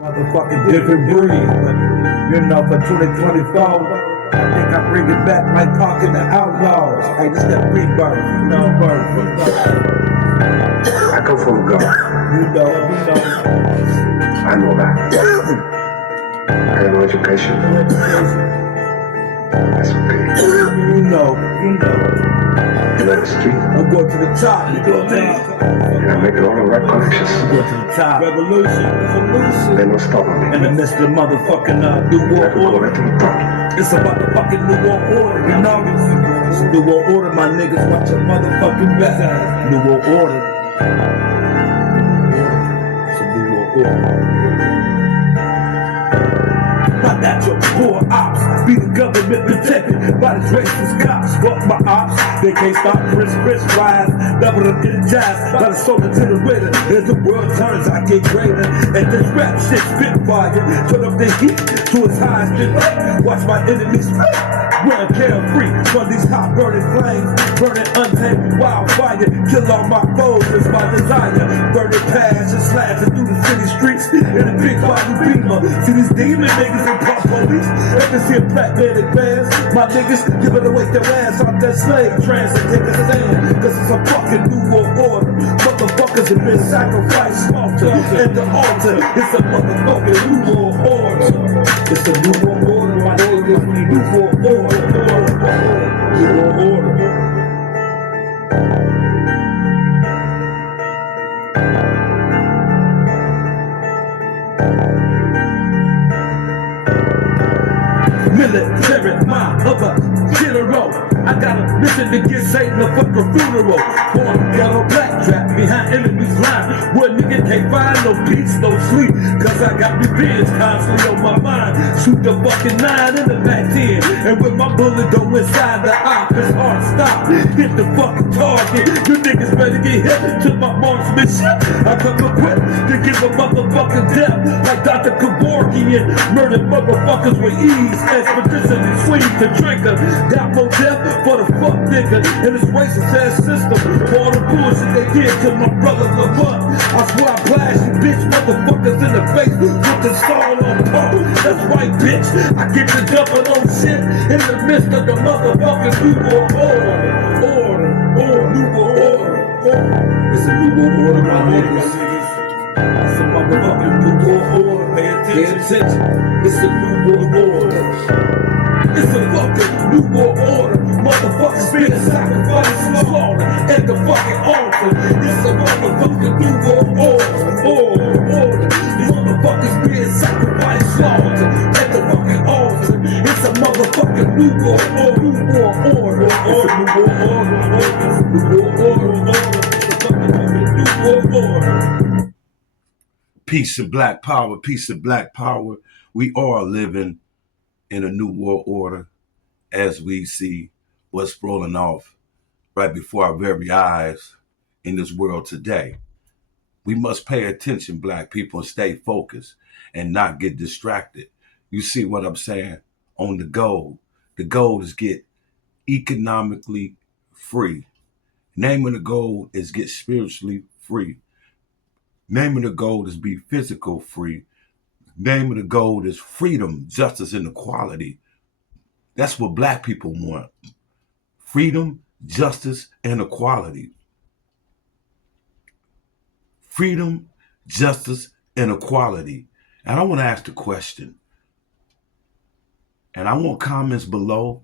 Motherfucking different breed. You know, for 2024, I think I bring it back like talking to outlaws. Hey, this that rebirth, you know, rebirth. I come from God. You know. I know that. I have no education. That's okay. You know. And on the street. I'm going to the top, you know what I mean? And I'm making all the right connections. I'm going to the top. Revolution. They don't stop me. In the midst of the motherfucking New I World can go Order. right to the top. It's about the fucking New World Order, you know? It's a New World Order, my niggas. Watch your motherfucking back. New World Order. It's a New World Order. My natural poor ops be the government protected by these racist cops. Fuck my ops, they can't stop Chris rise. Double them energized by the soldier to the raider. As the world turns, I get greater. And this rap shit spit fire. Turn up the heat to its highest degree. Watch my enemies run carefree from these hot burning flames. Burning untamed wildfire. Kill all my foes is my desire. Burning past and slashing through the city streets in a big body beamer. See these demon niggas and pop police. Ever see a black man advance? My niggas giving away their ass off that slave trans and take a stand. Cause it's a fucking New World Order. Motherfuckers have been sacrificed, slaughtered at the altar. It's a motherfucking New World Order. It's a New World Order, my niggas. New World Order. New World Order. Military mind of a general. I got a mission to get Satan a fucking funeral. Born ghetto black trap behind enemy's line. Where nigga can't find no peace, no sleep. Cause I got revenge constantly on my mind. Shoot the fucking 9 in the back 10. And with my bullet go inside the op, it's hard stop. Hit the fucking target. You niggas better get hit to my marksmanship. I come equipped to give a motherfucking death. Like Dr. Kevorkian. Murder motherfuckers with ease. Expeditionally swing the trigger. Got more death for the fuck nigga in this racist ass system. For all the bullshit they did to my brother Lamont. I swear I blast you bitch motherfuckers in the face with the soul on pump. That's right bitch. I get the jumping on shit in the midst of the motherfucking New World Order. New World Order. It's a New World Order, my niggas. It's a motherfucking New World Order. Pay attention. It's a New World Order. It's a fucking New World Order. Motherfuckers being sacrificed and slaughtered at the fucking altar. It's a motherfucking New World Order. Motherfuckers being sacrificed, slaughtered at the fucking altar. It's a motherfucking New World Order. New World Order. It's a New World Order. New World Order. It's a fucking New World Order. Peace of black power, peace of black power. We are living in a new world order as we see what's rolling off right before our very eyes in this world today. We must pay attention, black people, and stay focused and not get distracted. You see what I'm saying? On the goal. The goal is get economically free. Name of the goal is get spiritually free. Name of the goal is be physical free. Name of the goal is freedom, justice, and equality. That's what black people want. Freedom, justice, and equality. Freedom, justice, and equality. And I want to ask the question, and I want comments below.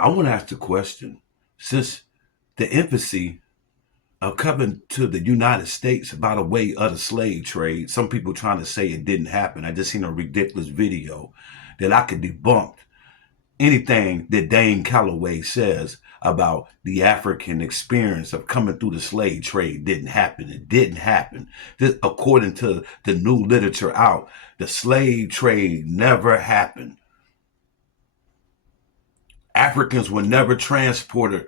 I want to ask the question, since the infancy of coming to the United States by the way of the slave trade, some people trying to say it didn't happen. I just seen a ridiculous video that I could debunk anything that Dane Calloway says about the African experience of coming through the slave trade didn't happen. It didn't happen. This, according to the new literature out, the slave trade never happened. Africans were never transported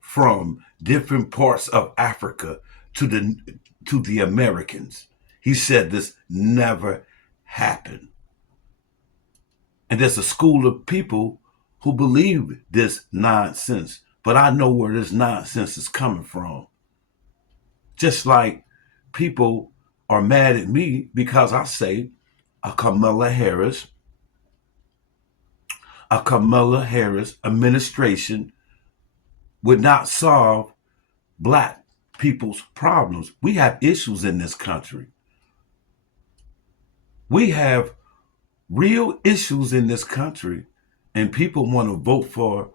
from different parts of Africa to the Americans. He said this never happened. And there's a school of people who believe this nonsense, but I know where this nonsense is coming from. Just like people are mad at me because I say a Kamala Harris administration would not solve black people's problems. We have issues in this country. We have real issues in this country, and people want to vote for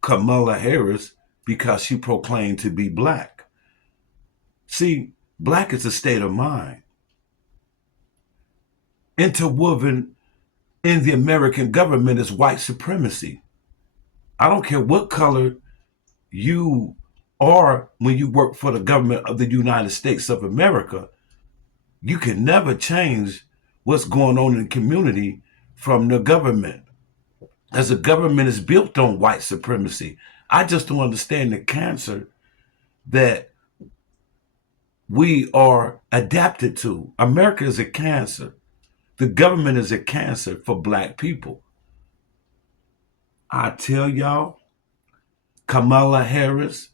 Kamala Harris because she proclaimed to be black. See, black is a state of mind. Interwoven in the American government is white supremacy. I don't care what color you are when you work for the government of the United States of America. You can never change what's going on in the community from the government, as the government is built on white supremacy. I just don't understand the cancer that we are adapted to. America is a cancer. The government is a cancer for black people. I tell y'all, Kamala Harris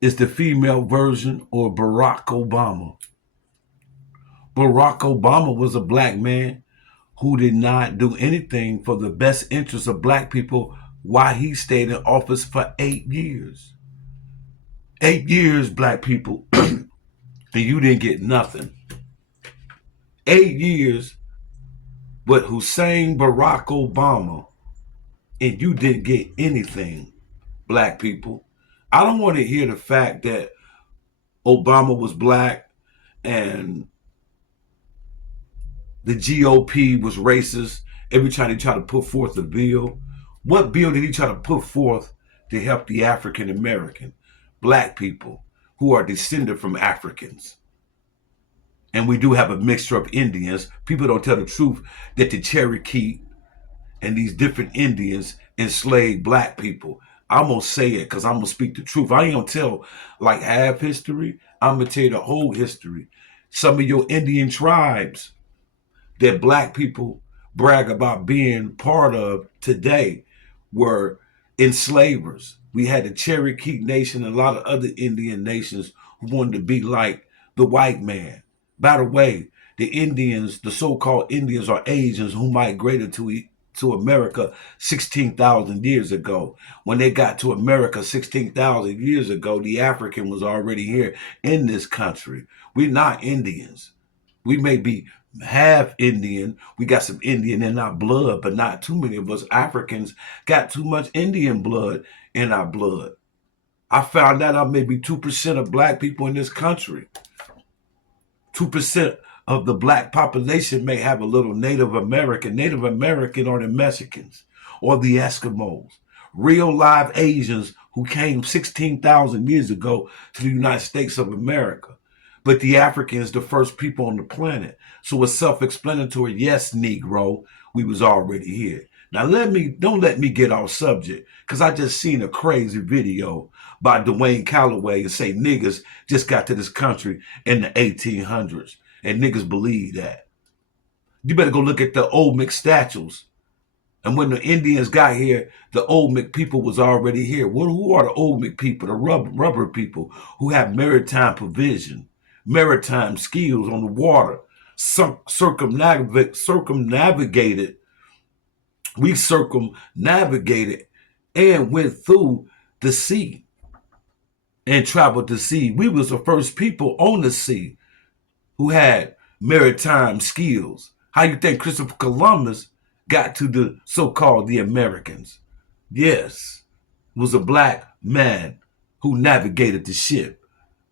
is the female version of Barack Obama. Barack Obama was a black man who did not do anything for the best interests of black people while he stayed in office for 8 years. 8 years, black people, and you didn't get nothing. 8 years with Hussein Barack Obama, and you didn't get anything, black people. I don't want to hear the fact that Obama was black and the GOP was racist every time he tried to put forth a bill. What bill did he try to put forth to help the African American, black people who are descended from Africans? And we do have a mixture of Indians. People don't tell the truth that the Cherokee and these different Indians enslaved black people. I'm going to say it because I'm going to speak the truth. I ain't going to tell like half history. I'm going to tell you the whole history. Some of your Indian tribes that black people brag about being part of today were enslavers. We had the Cherokee Nation and a lot of other Indian nations who wanted to be like the white man. By the way, the Indians, the so-called Indians, are Asians who migrated to America 16,000 years ago. When they got to America 16,000 years ago, the African was already here in this country. We're not Indians. We may be half Indian. We got some Indian in our blood, but not too many of us Africans got too much Indian blood in our blood. I found out maybe 2% of black people in this country. 2% of the black population may have a little Native American. Native American are the Mexicans or the Eskimos, real live Asians who came 16,000 years ago to the United States of America. But the African is the first people on the planet. So it's self-explanatory. Yes, Negro, we was already here. Now don't let me get off subject, because I just seen a crazy video by Dwayne Calloway and say niggas just got to this country in the 1800s. And niggas believe that. You better go look at the Olmec statues. And when the Indians got here, the Olmec people was already here. Who are the Olmec people? The rubber people who have maritime provision, maritime skills on the water, circumnavigated. We circumnavigated and went through the sea and traveled the sea. We was the first people on the sea who had maritime skills. How you think Christopher Columbus got to the so-called the Americans? Yes, was a black man who navigated the ship.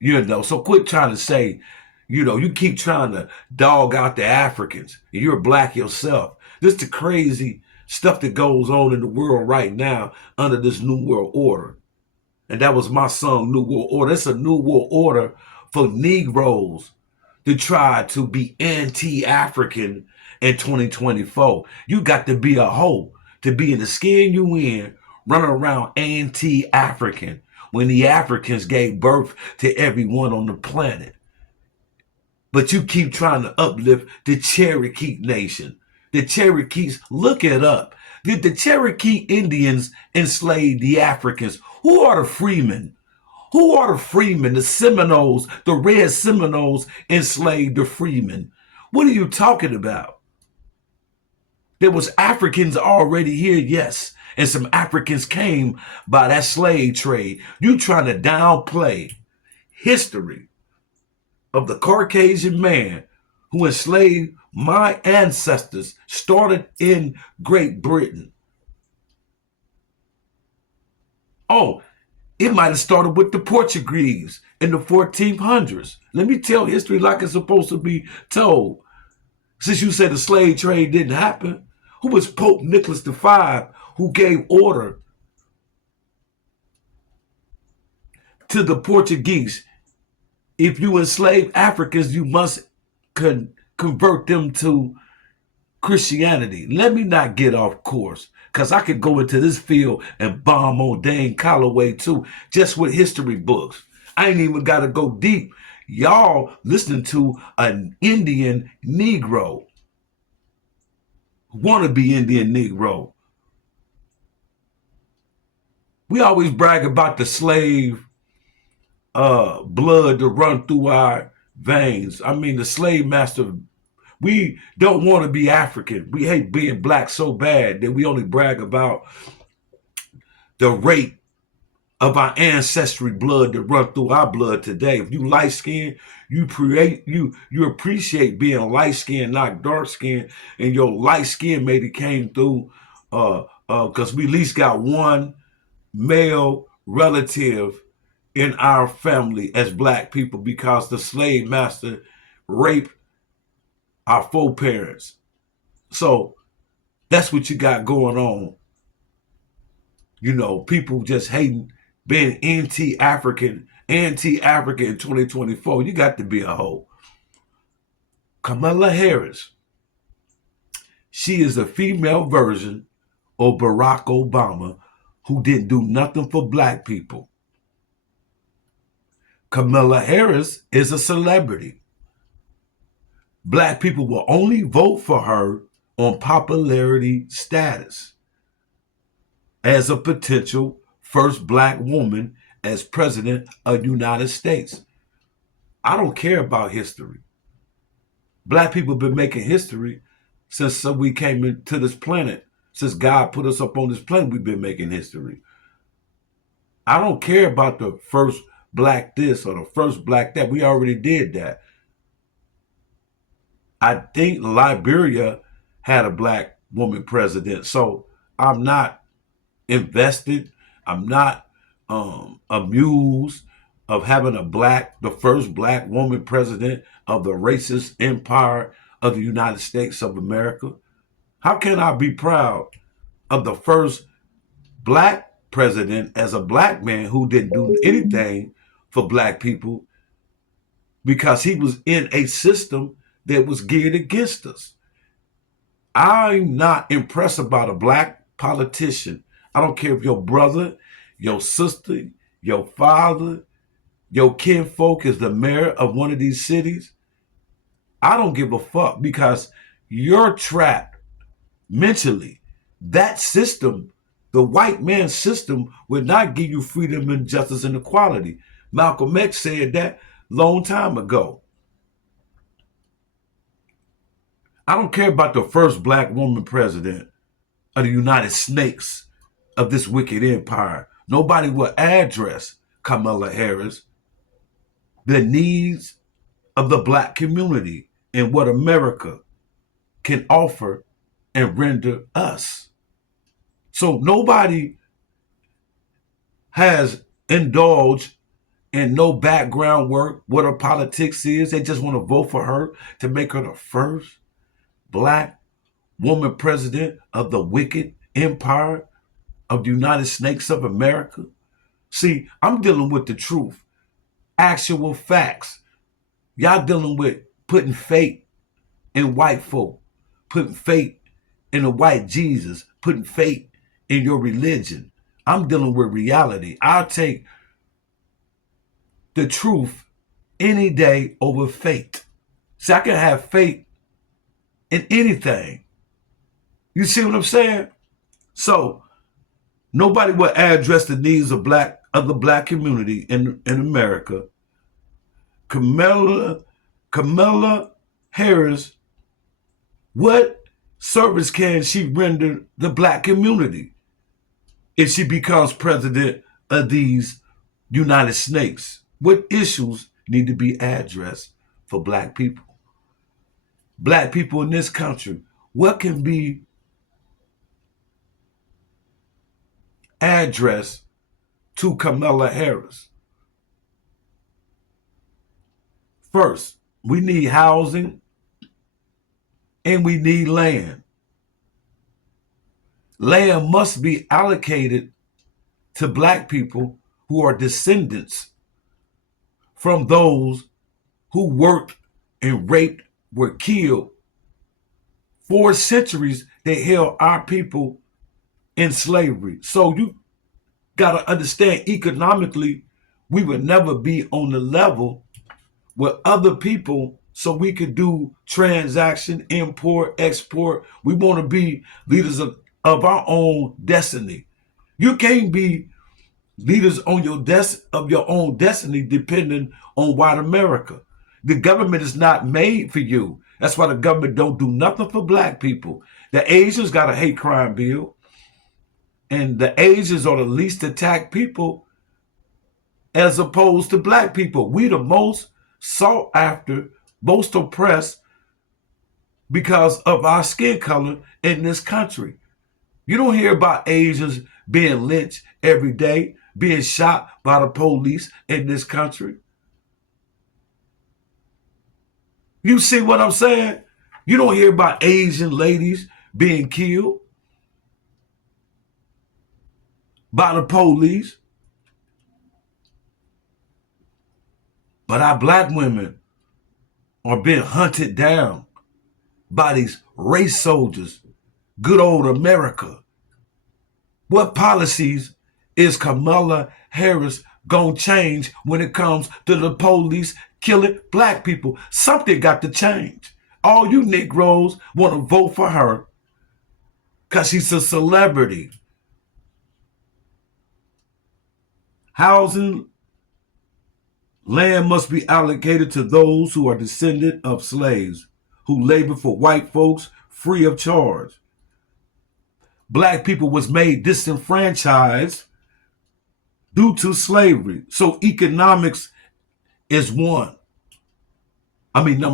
So quit trying to say, you keep trying to dog out the Africans, and you're black yourself. This is the crazy stuff that goes on in the world right now under this New World Order. And that was my song, New World Order. It's a New World Order for Negroes to try to be anti-African in 2024. You got to be a hoe to be in the skin you in, running around anti-African when the Africans gave birth to everyone on the planet. But you keep trying to uplift the Cherokee Nation. The Cherokees, look it up. Did the Cherokee Indians enslave the Africans? Who are the freemen? Who are the freemen, the Seminoles, the red Seminoles enslaved the freemen? What are you talking about? There was Africans already here, yes. And some Africans came by that slave trade. You trying to downplay history of the Caucasian man who enslaved my ancestors, started in Great Britain. Oh, it might have started with the Portuguese in the 1400s. Let me tell history like it's supposed to be told. Since you said the slave trade didn't happen, who was Pope Nicholas V who gave order to the Portuguese? If you enslave Africans, you must convert them to Christianity. Let me not get off course, because I could go into this field and bomb on Dane Calloway too, just with history books. I ain't even got to go deep. Y'all listening to an Indian Negro, wannabe Indian Negro. We always brag about the slave blood to run through our veins. I mean, the slave master. We don't want to be African. We hate being black so bad that we only brag about the rate of our ancestry blood that run through our blood today. If you light skinned, you appreciate being light skinned, not dark skinned, and your light skin maybe came through because we at least got one male relative in our family as black people, because the slave master raped our foreparents. So that's what you got going on. You know, people just hating, being anti-African in 2024. You got to be a hoe. Kamala Harris, she is a female version of Barack Obama who didn't do nothing for black people. Kamala Harris is a celebrity. Black people will only vote for her on popularity status as a potential first black woman as president of the United States. I don't care about history. Black people have been making history since we came into this planet. Since God put us up on this planet, we've been making history. I don't care about the first black this or the first black that. We already did that. I think Liberia had a black woman president. So I'm not invested. I'm not amused of having the first black woman president of the racist empire of the United States of America. How can I be proud of the first black president as a black man who didn't do anything for black people because he was in a system that was geared against us? I'm not impressed about a black politician. I don't care if your brother, your sister, your father, your kinfolk is the mayor of one of these cities. I don't give a fuck, because you're trapped mentally. That system, the white man's system, would not give you freedom and justice and equality. Malcolm X said that long time ago. I don't care about the first black woman president of the United Snakes of this wicked empire. Nobody will address Kamala Harris, the needs of the black community and what America can offer and render us. So nobody has indulged in no background work, what her politics is. They just want to vote for her to make her the first black woman president of the wicked empire of the United Snakes of America. See, I'm dealing with the truth, actual facts. Y'all dealing with putting faith in white folk, putting faith in a white Jesus, putting faith in your religion. I'm dealing with reality. I'll take the truth any day over faith. See, I can have faith in anything. You see what I'm saying? So nobody will address the needs of black of the black community in America, Kamala Harris, what service can she render the black community if she becomes president of these United States? What issues need to be addressed for black people? Black people in this country, what can be addressed to Kamala Harris? First, we need housing and we need land. Land must be allocated to black people who are descendants from those who worked and raped, were killed. 4 centuries they held our people in slavery. So you got to understand, economically, we would never be on the level with other people so we could do transaction, import, export. We want to be leaders of our own destiny. You can't be leaders on of your own destiny depending on white America. The government is not made for you. That's why the government don't do nothing for black people. The Asians got a hate crime bill, and the Asians are the least attacked people as opposed to black people. We the most sought after, most oppressed because of our skin color in this country. You don't hear about Asians being lynched every day, being shot by the police in this country. You see what I'm saying? You don't hear about Asian ladies being killed by the police. But our black women are being hunted down by these race soldiers, good old America. What policies is Kamala Harris gonna change when it comes to the police killing black people? Something got to change. All you Negroes want to vote for her because she's a celebrity. Housing, land must be allocated to those who are descendant of slaves, who labor for white folks free of charge. Black people was made disenfranchised due to slavery. So economics is number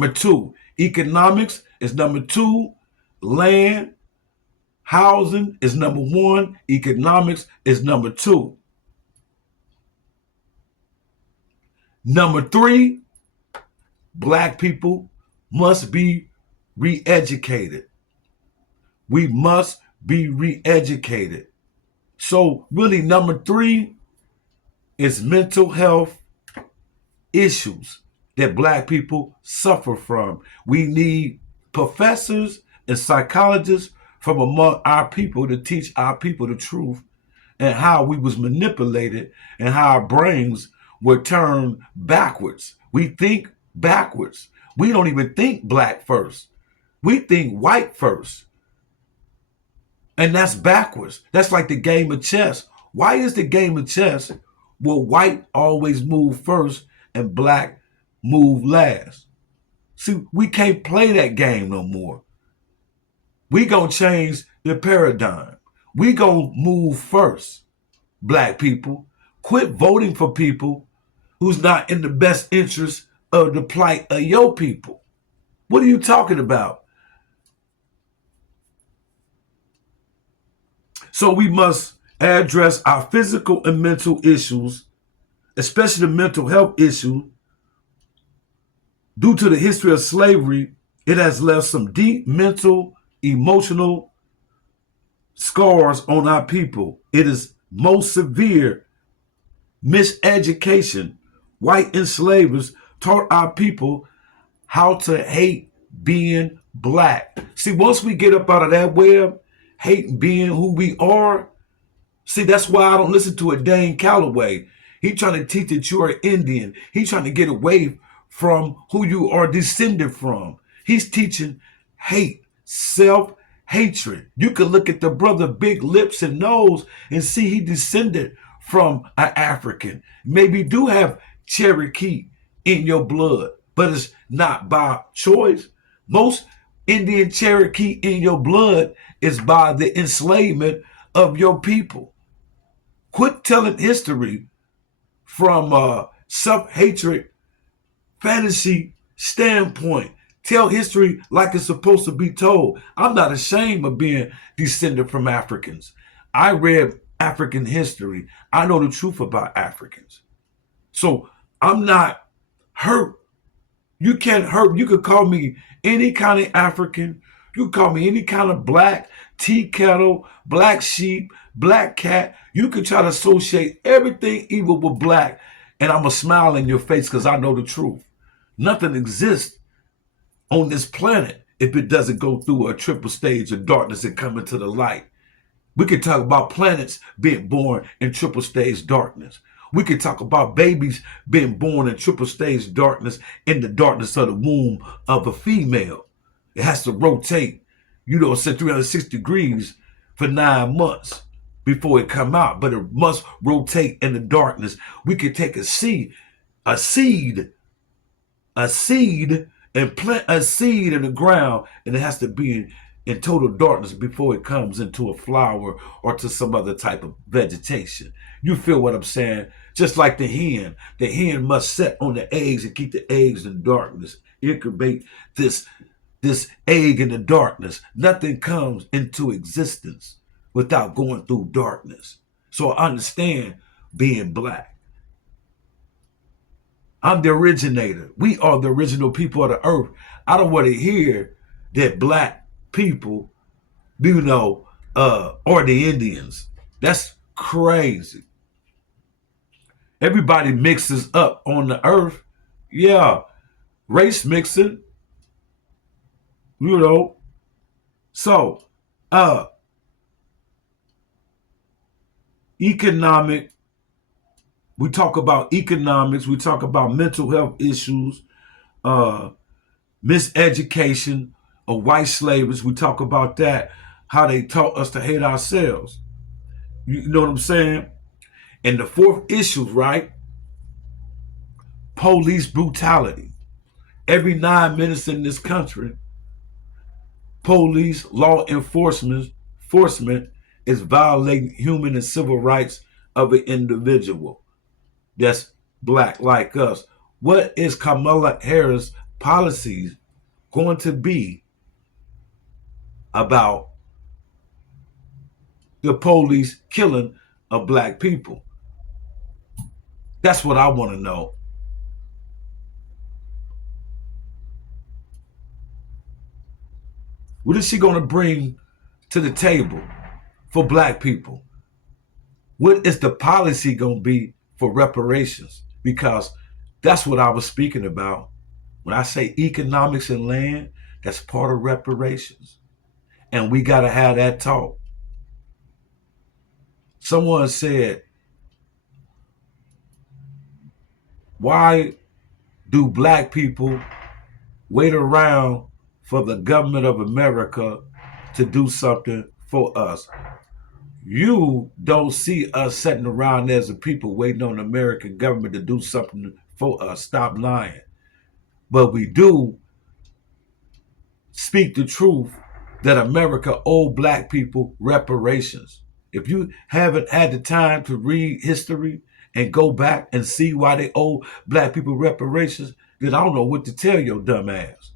2. Economics is number 2. Land, housing is number 1. Economics is number 2. Number 3, black people must be re-educated. We must be re-educated. So really number 3 is mental health issues that black people suffer from. We need professors and psychologists from among our people to teach our people the truth and how we was manipulated and how our brains were turned backwards. We think backwards. We don't even think black first. We think white first. And that's backwards. That's like the game of chess. Why is the game of chess where white always move first and black move last? See, we can't play that game no more. We gonna change the paradigm. We gonna move first, black people. Quit voting for people who's not in the best interest of the plight of your people. What are you talking about? So we must address our physical and mental issues, especially the mental health issue. Due to the history of slavery, it has left some deep mental, emotional scars on our people. It is most severe miseducation. White enslavers taught our people how to hate being black. See, once we get up out of that web, hating being who we are, see, that's why I don't listen to a Dane Calloway. He trying to teach that you are Indian. He's trying to get away from who you are descended from. He's teaching hate, self-hatred. You can look at the brother big lips and nose and see he descended from an African. Maybe you do have Cherokee in your blood, but it's not by choice. Most Indian Cherokee in your blood is by the enslavement of your people. Quit telling history from a self-hatred fantasy standpoint. Tell history like it's supposed to be told. I'm not ashamed of being descended from Africans. I read African history. I know the truth about Africans. So I'm not hurt. You can't hurt. You could call me any kind of African. You could call me any kind of black, tea kettle, black sheep, black cat. You could try to associate everything evil with black, and I'm going to smile in your face because I know the truth. Nothing exists on this planet if it doesn't go through a triple stage of darkness and come into the light. We could talk about planets being born in triple stage darkness. We could talk about babies being born in triple stage darkness in the darkness of the womb of a female. It has to rotate, say 360 degrees for 9 months before it come out, but it must rotate in the darkness. We could take a seed, and plant a seed in the ground, and it has to be in total darkness before it comes into a flower or to some other type of vegetation. You feel what I'm saying? Just like the hen must set on the eggs and keep the eggs in darkness, incubate this egg in the darkness. Nothing comes into existence without going through darkness. So I understand being black. I'm the originator. We are the original people of the earth. I don't want to hear that black people, are the Indians. That's crazy. Everybody mixes up on the earth. Yeah, race mixing. So, economic. We talk about economics. We talk about mental health issues, miseducation of white slaves. We talk about that, how they taught us to hate ourselves. You know what I'm saying? And the fourth issue, right? Police brutality. Every 9 minutes in this country, police law enforcement is violating human and civil rights of an individual that's black like us. What is Kamala Harris' policies going to be about the police killing of black people? That's what I want to know. What is she going to bring to the table for black people? What is the policy going to be for reparations? Because that's what I was speaking about. When I say economics and land, that's part of reparations. And we got to have that talk. Someone said, why do black people wait around for the government of America to do something for us? You don't see us sitting around as a people waiting on the American government to do something for us. Stop lying. But we do speak the truth that America owed black people reparations. If you haven't had the time to read history and go back and see why they owe black people reparations, then I don't know what to tell your dumb ass.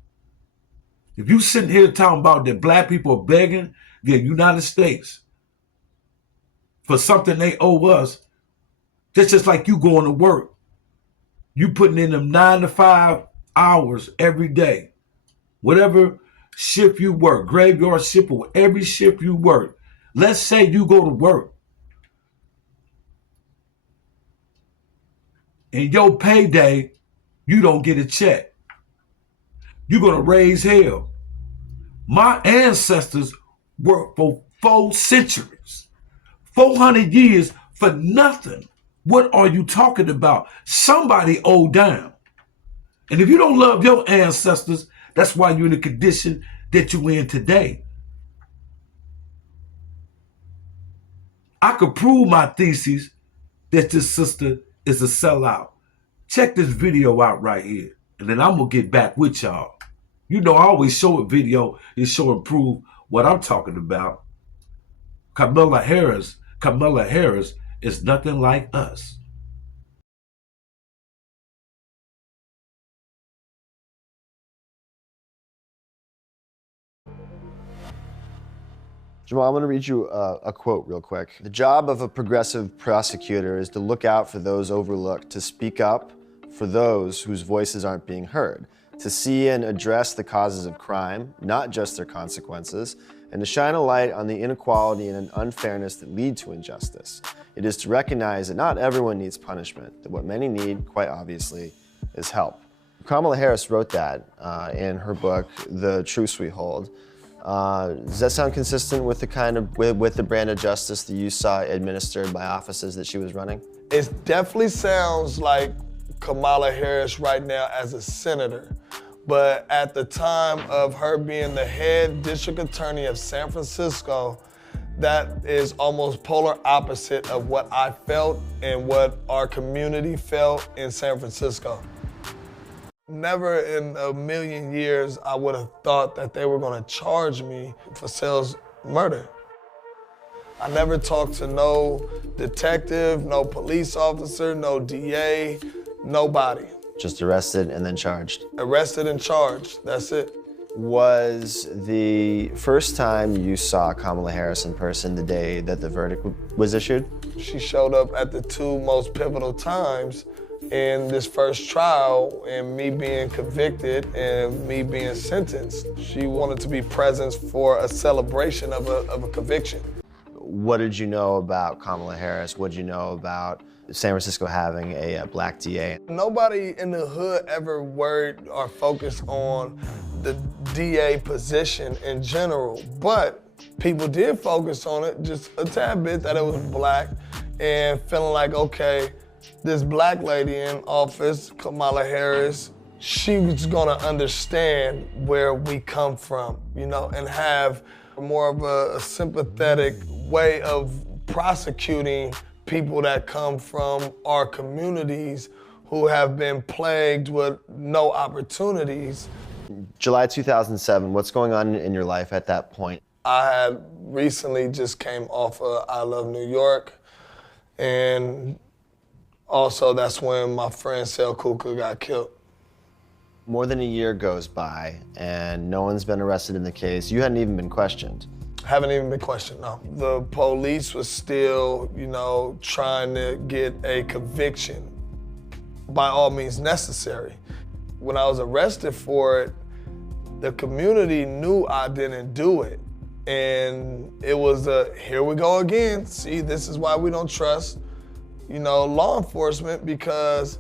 If you sitting here talking about that black people are begging the United States for something they owe us, that's just like you going to work. You putting in them 9 to 5 hours every day. Whatever shift you work, graveyard shift or every shift you work. Let's say you go to work and your payday, you don't get a check. You're going to raise hell. My ancestors worked for 4 centuries, 400 years for nothing. What are you talking about? Somebody owed down. And if you don't love your ancestors, that's why you're in the condition that you're in today. I could prove my thesis that this sister is a sellout. Check this video out right here, and then I'm gonna get back with y'all. You know, I always show a video to show and prove what I'm talking about. Kamala Harris is nothing like us. Jamal, I'm going to read you a quote real quick. The job of a progressive prosecutor is to look out for those overlooked, to speak up for those whose voices aren't being heard, to see and address the causes of crime, not just their consequences, and to shine a light on the inequality and unfairness that lead to injustice. It is to recognize that not everyone needs punishment, that what many need, quite obviously, is help. Kamala Harris wrote that in her book, The Truths We Hold. Does that sound consistent with the with the brand of justice that you saw administered by offices that she was running? It definitely sounds like Kamala Harris right now as a senator. But at the time of her being the head district attorney of San Francisco, that is almost polar opposite of what I felt and what our community felt in San Francisco. Never in a million years I would have thought that they were going to charge me for Sale's murder. I never talked to no detective, no police officer, no DA, nobody. Just arrested and then charged? Arrested and charged, that's it. Was the first time you saw Kamala Harris in person the day that the verdict was issued? She showed up at the two most pivotal times in this first trial, and me being convicted and me being sentenced. She wanted to be present for a celebration of a conviction. What did you know about Kamala Harris? What did you know about San Francisco having a black DA? Nobody in the hood ever worried or focused on the DA position in general, but people did focus on it just a tad bit, that it was black, and feeling like, okay, this black lady in office, Kamala Harris, she was gonna understand where we come from, you know, and have more of a sympathetic way of prosecuting people that come from our communities who have been plagued with no opportunities. July 2007, what's going on in your life at that point? I had recently just came off of I Love New York, and also that's when my friend Sale Kuka got killed. More than a year goes by and no one's been arrested in the case. You hadn't even been questioned. Haven't even been questioned, no. The police was still, you know, trying to get a conviction by all means necessary. When I was arrested for it, the community knew I didn't do it. And it was here we go again. See, this is why we don't trust, you know, law enforcement, because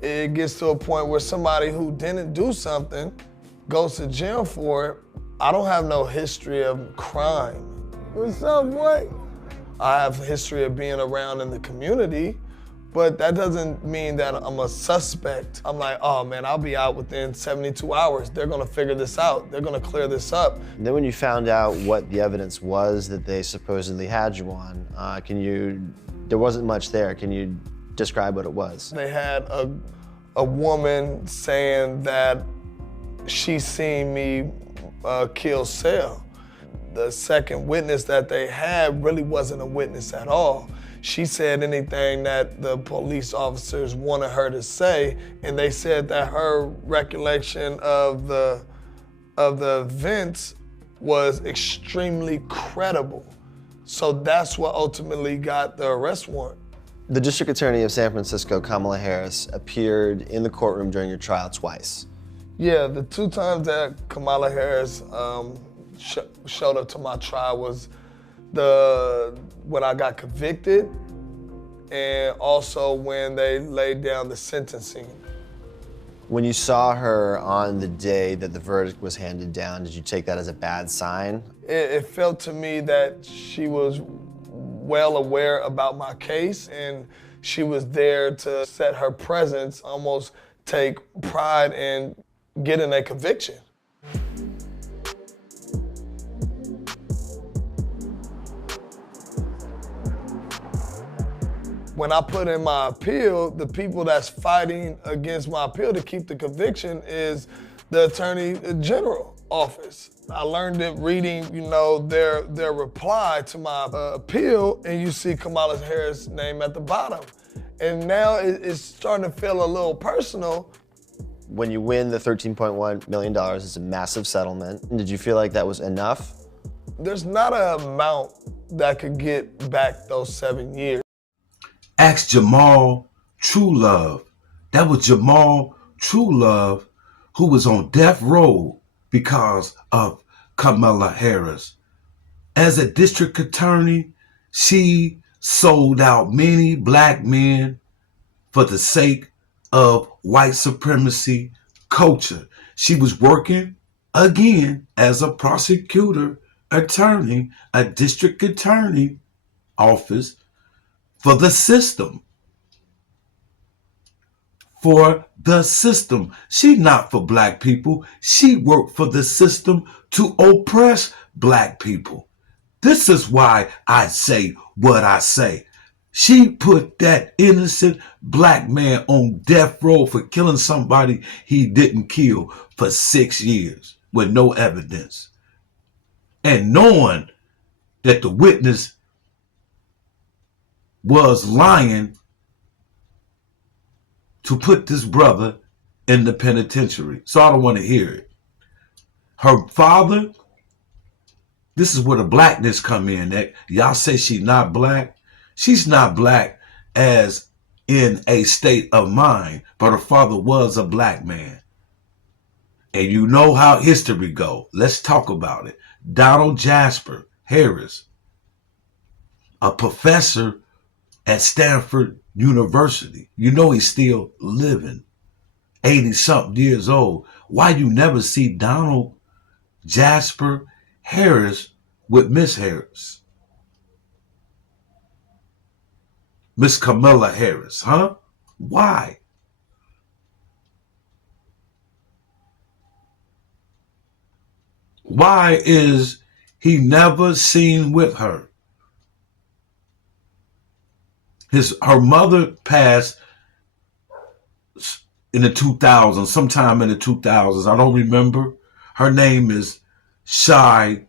it gets to a point where somebody who didn't do something goes to jail for it. I don't have no history of crime. What's up, boy? I have a history of being around in the community, but that doesn't mean that I'm a suspect. I'm like, oh man, I'll be out within 72 hours. They're gonna figure this out. They're gonna clear this up. And then when you found out what the evidence was that they supposedly had you on, there wasn't much there. Can you describe what it was? They had a woman saying that she seen me kill Sale. The second witness that they had really wasn't a witness at all. She said anything that the police officers wanted her to say, and they said that her recollection of the events was extremely credible. So that's what ultimately got the arrest warrant. The District Attorney of San Francisco, Kamala Harris, appeared in the courtroom during your trial twice. Yeah, the two times that Kamala Harris showed up to my trial was when I got convicted, and also when they laid down the sentencing. When you saw her on the day that the verdict was handed down, did you take that as a bad sign? It felt to me that she was well aware about my case, and she was there to set her presence, almost take pride in getting a conviction. When I put in my appeal, the people that's fighting against my appeal to keep the conviction is the Attorney General office. I learned it reading, their reply to my appeal, and you see Kamala Harris' name at the bottom. And now it's starting to feel a little personal. When you win the $13.1 million, it's a massive settlement. Did you feel like that was enough? There's not an amount that could get back those 7 years. Ask Jamal Truelove. That was Jamal Truelove, who was on death row because of Kamala Harris. As a district attorney, she sold out many black men for the sake of white supremacy culture. She was working again as a prosecutor, attorney, a district attorney office for the system. For the system. She not for black people. She worked for the system to oppress black people. This is why I say what I say. She put that innocent black man on death row for killing somebody he didn't kill for 6 years with no evidence. And knowing that the witness was lying to put this brother in the penitentiary. So I don't want to hear it. Her father, this is where the blackness come in. That y'all say she's not black. She's not black as in a state of mind, but her father was a black man. And you know how history go. Let's talk about it. Donald Jasper Harris, a professor at Stanford University. You know he's still living, 80-something years old. Why you never see Donald Jasper Harris with Miss Harris? Miss Kamala Harris, huh? Why? Why is he never seen with her? Her mother passed in the 2000s, sometime in the 2000s. I don't remember. Her name is Shyamala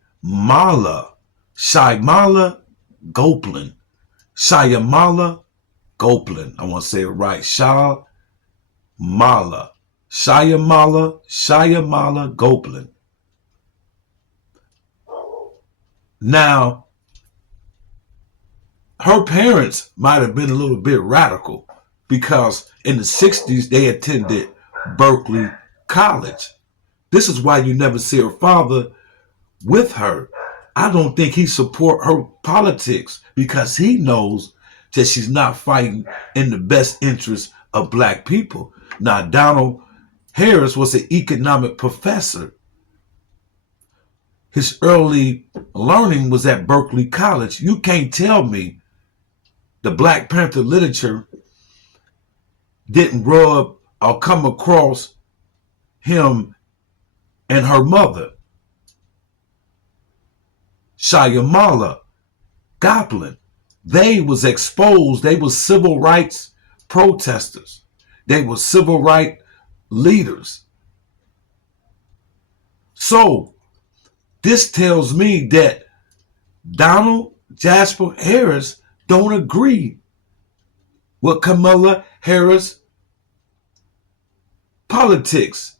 Gopalan. Shyamala Gopalan. I want to say it right. Shyamala Gopalan. Now, her parents might have been a little bit radical because in the 60s they attended Berkeley College. This is why you never see her father with her. I don't think he support her politics because he knows that she's not fighting in the best interest of black people. Now, Donald Harris was an economic professor. His early learning was at Berkeley College. You can't tell me the Black Panther literature didn't rub or come across him and her mother, Shyamala Gopalan. They was exposed. They were civil rights protesters. They were civil rights leaders. So this tells me that Donald Jasper Harris don't agree with Kamala Harris politics.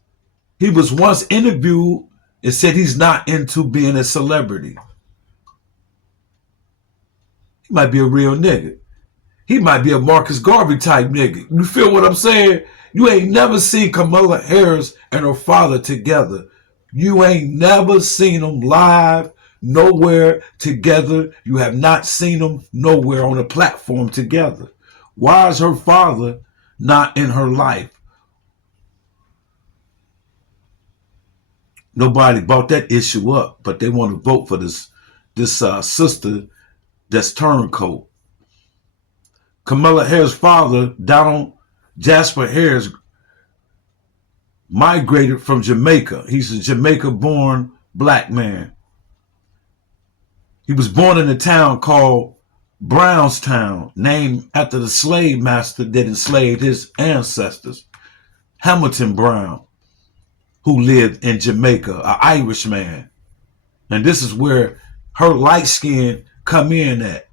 He was once interviewed and said he's not into being a celebrity. He might be a real nigga. He might be a Marcus Garvey type nigga. You feel what I'm saying? You ain't never seen Kamala Harris and her father together. You ain't never seen them live nowhere together. You have not seen them nowhere on a platform together. Why is her father not in her life? Nobody brought that issue up, but they want to vote for this sister that's turncoat. Kamala Harris' father, Donald Jasper Harris, migrated from Jamaica. He's a Jamaica-born black man. He was born in a town called Brownstown, named after the slave master that enslaved his ancestors, Hamilton Brown, who lived in Jamaica, an Irishman. And this is where her light skin come in at,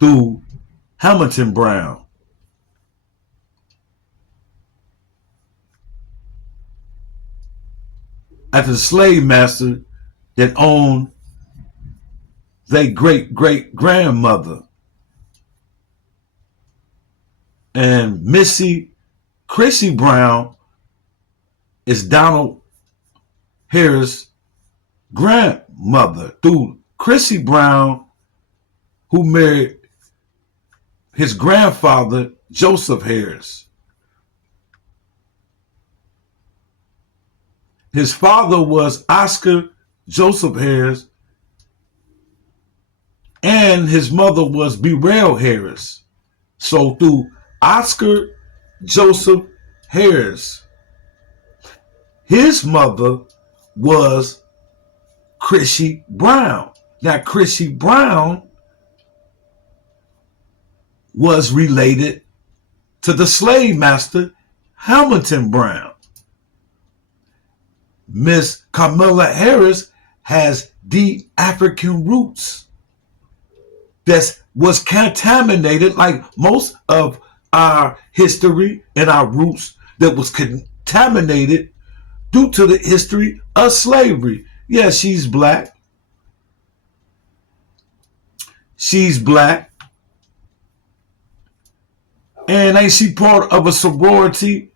through Hamilton Brown. After the slave master that owned their great-great-grandmother. And Missy Chrissy Brown is Donald Harris' grandmother, through Chrissy Brown, who married his grandfather, Joseph Harris. His father was Oscar Joseph Harris, and his mother was Burrell Harris. So through Oscar Joseph Harris, his mother was Chrissy Brown. Now, Chrissy Brown was related to the slave master, Hamilton Brown. Miss Kamala Harris has deep African roots that was contaminated, like most of our history and our roots, that was contaminated due to the history of slavery. Yeah, she's black. She's black. And ain't she part of a sorority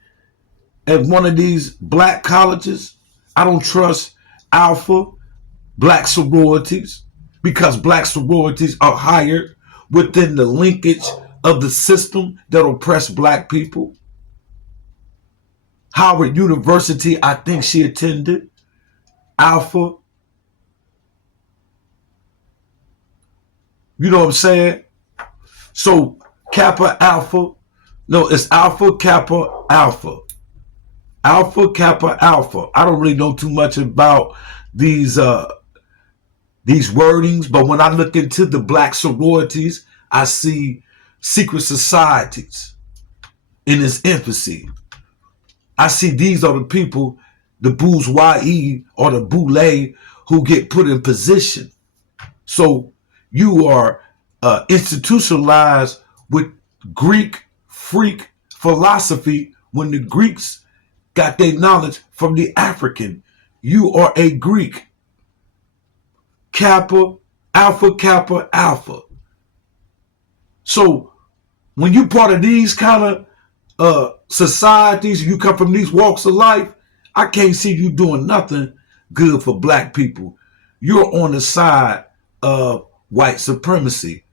at one of these black colleges? I don't trust alpha black sororities, because black sororities are hired within the linkage of the system that oppress black people. Howard University, I think she attended. Alpha. You know what I'm saying? So Kappa Alpha. No, it's Alpha Kappa Alpha. Alpha Kappa Alpha. I don't really know too much about these wordings, but when I look into the black sororities, I see secret societies in its infancy. I see these are the people, the bourgeoisie or the boule, who get put in position. So you are institutionalized with Greek freak philosophy when the Greeks got their knowledge from the African. You are a Greek. Kappa, Alpha, Kappa, Alpha. So when you part of these kind of societies, you come from these walks of life, I can't see you doing nothing good for black people. You're on the side of white supremacy.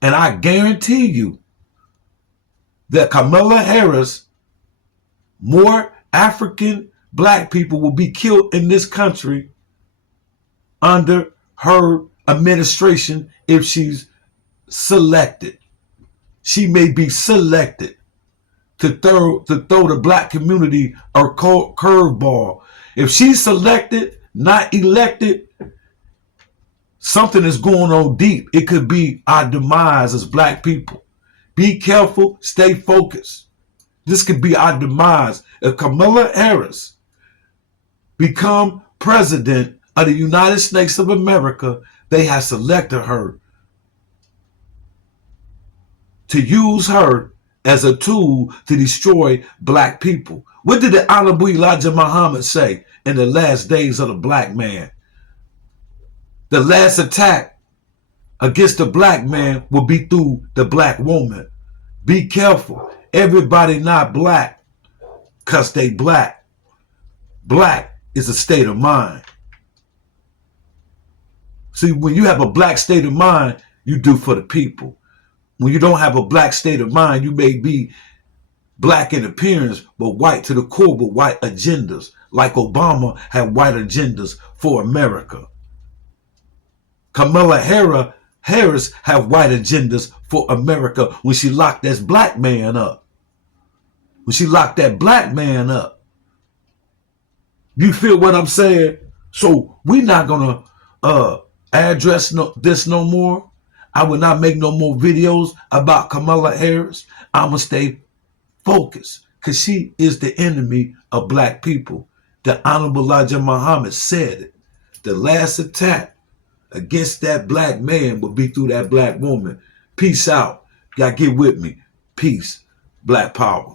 And I guarantee you that Kamala Harris, more African black people will be killed in this country under her administration if she's selected. She may be selected to throw the black community a curveball. If she's selected, not elected, something is going on deep. It could be our demise as black people. Be careful, stay focused. This could be our demise. If Kamala Harris become president of the United States of America, they have selected her to use her as a tool to destroy black people. What did the Honorable Elijah Muhammad say in the last days of the black man? The last attack against the black man will be through the black woman. Be careful. Everybody not black because they black. Black is a state of mind. See, when you have a black state of mind, you do for the people. When you don't have a black state of mind, you may be black in appearance, but white to the core with white agendas. Like Obama had white agendas for America. Kamala Harris have white agendas for America when she locked that black man up. When she locked that black man up. You feel what I'm saying? So we're not gonna address this no more. I will not make no more videos about Kamala Harris. I'ma stay focused because she is the enemy of black people. The Honorable Elijah Muhammad said it. The last attack against that black man will be through that black woman. Peace out. Y'all get with me. Peace. Black power.